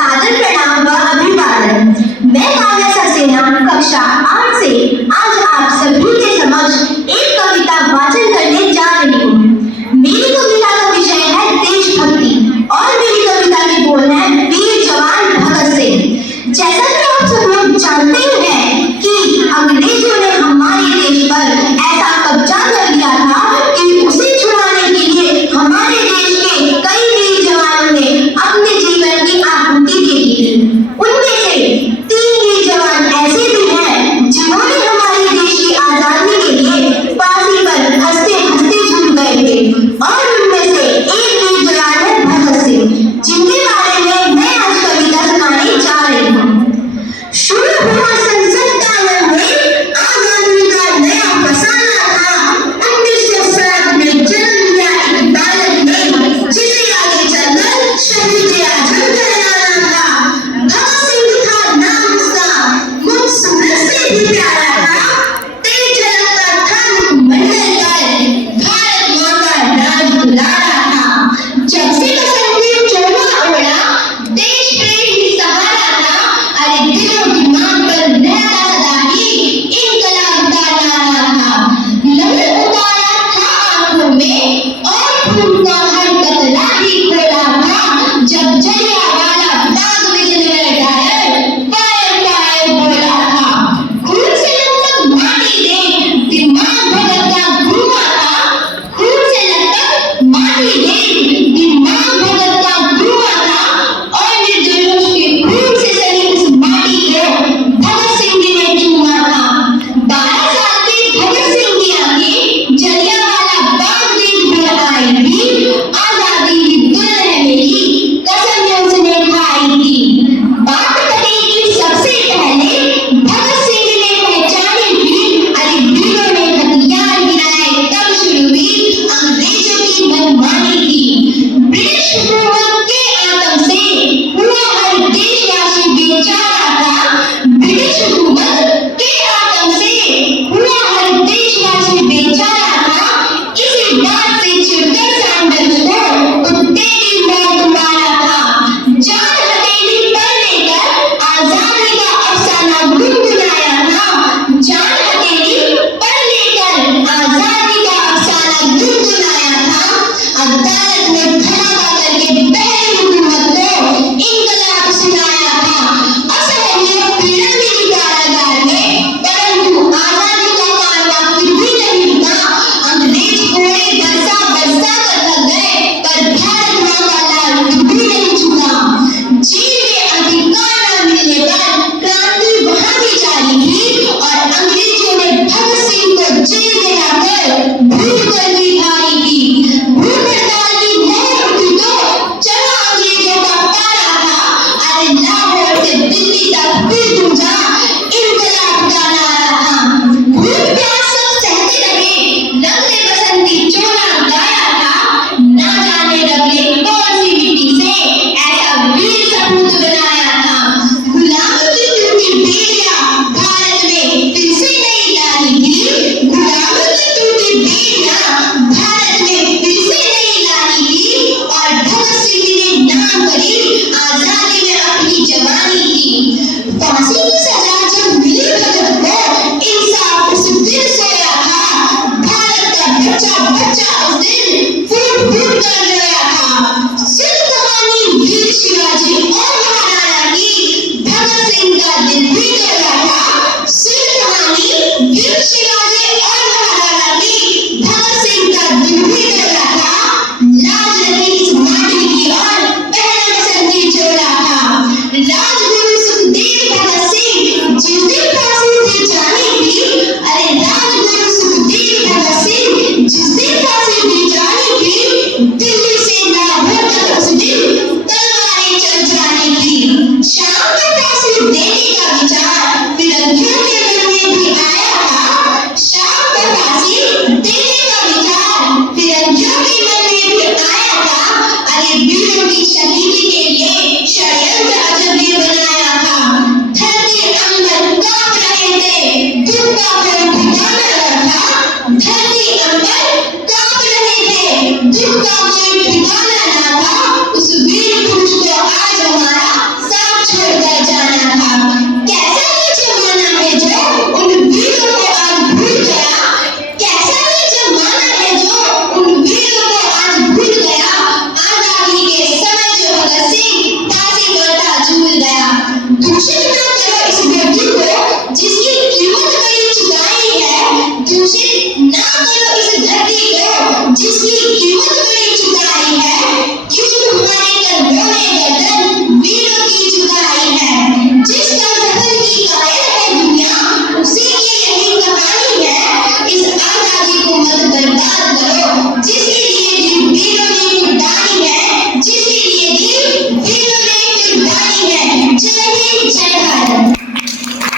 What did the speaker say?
सादर प्रणाम व अभिवादन। मैं काव्या सक्सेना कक्षा 8 से आज आप सभी के समक्ष एक कविता वाचन करने जा रही हूँ। मेरी कविता का विषय है देशभक्ति और मेरी कविता के बोल है वीर जवान भगत सिंह। जैसा कि आप सब लोग जानते हैं कि अंग्रेजों ने हमारे देश पर ऐसा कब्जा कर लिया था कि उसे छुड़ाने के लिए हमारे देश के कई वीर जवानों ने अपने जीवन की आहुति दे दी थी। उनमें से 3 वीर जवान ऐसे भी हैं जिन्होंने हमारे देश की आजादी के लिए फांसी पर हंसते हंसते झूल गए थे और उनमें से एक वीर जवान है भगत सिंह, जिनके बारे में मैं आज कविता सुनाने जा रही हूँ। शुरू हुआ संसद का लड़ाई, आजादी का नया फसाना था। 1960 में जन्म लिया एक बालक ने, जिसे आगे चलकर शहीद आजम कहलाना था। भगत सिंह था नाम उसका, मुझ सूरज से भी प्यारा था। तेज झलकता था मंडल पर, भारत माँ का राज दुलारा था। जब से बसंती चोला ओढ़ा, देश प्रेम ही सहारा था। अरे दिलो दिमाग पर रहता सदा ही इनकलाब का नारा था। लहू उतारा था आंखों में और खून का हर कतरा ही खोला था। जब जलियांवाला बाग में जनरल डायर फायर फायर बोला था। खून से लथपथ माटी दे, दिमाग भगत का धुआं था। खून से लथपथ माटी दे, दिमाग भगत का धुआं था। और निर्दोष के खून से सनी उस माटी को भगत सिंह जी ने चूमा था। 12 साल की भगत सिंह की आंखें जलियांवाला बाग देख भर आई थी। आजादी की दुल्हन है मेरी, कसम जो उसने खाई थी। बात करेगी सबसे पहले भगत सिंह ने पहचानी थी। अरे वीरों ने हथियार गिराए तब शुरू हुई अंग्रेजों की मनमानी की। ब्रिटिश हुकूमत के आतंक से हुआ हर देशवासी बेचारा था। ब्रिटिश हुकूमत के आतंक से हुआ हर देशवासी बेचारा था। इसी बात से चिढ़कर सैंडल्स को कुत्ते की मौत मारा था। जान हथेली पर लेकर आजादी का अफसाना गुनगुनाया था। जान हथेली पर लेकर आजादी का अफसाना गुनगुनाया था। अदालत में धमाका करके पहली हुकूमत को इनकलाब सुनाया था। असहनीय पीड़ा मिली कारागार में, परंतु आजादी का कारवां फिर भी नहीं रुका। अंग्रेज कोड़े बरसा बरसा कर थक गए, पर भारत माँ का लाल फिर भी नहीं झुका। जेल में अधिकार न मिलने पर क्रांति वहाँ भी जारी थी और अंग्रेजों ने भगत सिंह को जेल में लाकर भूख कर दी भारी थी। भूख हड़ताल की लहर उठी तो चला अंग्रेजों का पारा था। अरे लाहौर से दिल्ली तक फिर गूंजा इनकलाब का नारा था। भूख प्यास सब सहते रहे, रंग दे बसंती चोला गाया था। ना जाने रब ने कौन सी मिट्टी से ऐसा वीर सपूत बनाया था। गुलामी की टूटी बेड़ियां भारत में फिर से नहीं लानी थी। गुलामी की टूटी बेड़ियां भारत में फिर से नहीं लानी थी। और भगत सिंह ने नाम करी आजादी में अपनी जवानी की। फांसी की सजा जब मिली भगत को, इंसाफ उस दिन सोया था। भारत का बच्चा बच्चा उस दिन फूट फूट कर रोया था। सुन कहानी वीर शिवाजी और महाराणा की, भगत सिंह का दिल भी डरा था। सुन कहानी वीर शिवाजी और महाराणा की, भगत सिंह का दिल भी डरा था। लाज लगी इस माटी की और पहना बसंती चोला था। राजगुरु सुखदेव भगत सिंह जिस दिन फांसी दी जानी थी। अरे राजगुरु सुखदेव भगत सिंह जिस दिन फांसी दी जानी थी, दिल्ली से लाहौर तक उस दिन तलवारें चल जानी थी। शाम को फांसी देने का विचार फिरंगियों के मन में भी आया था। शाम को फांसी देने का विचार फिरंगियों के मन में भी आया था। अरे वीरों की शहीदी के लिए षड्यंत्र अजब ये बनाया था। धरती अंबर कांप रहे थे, दुख का कोई ठिकाना न था। धरती अंबर कांप रहे थे, दुख का कोई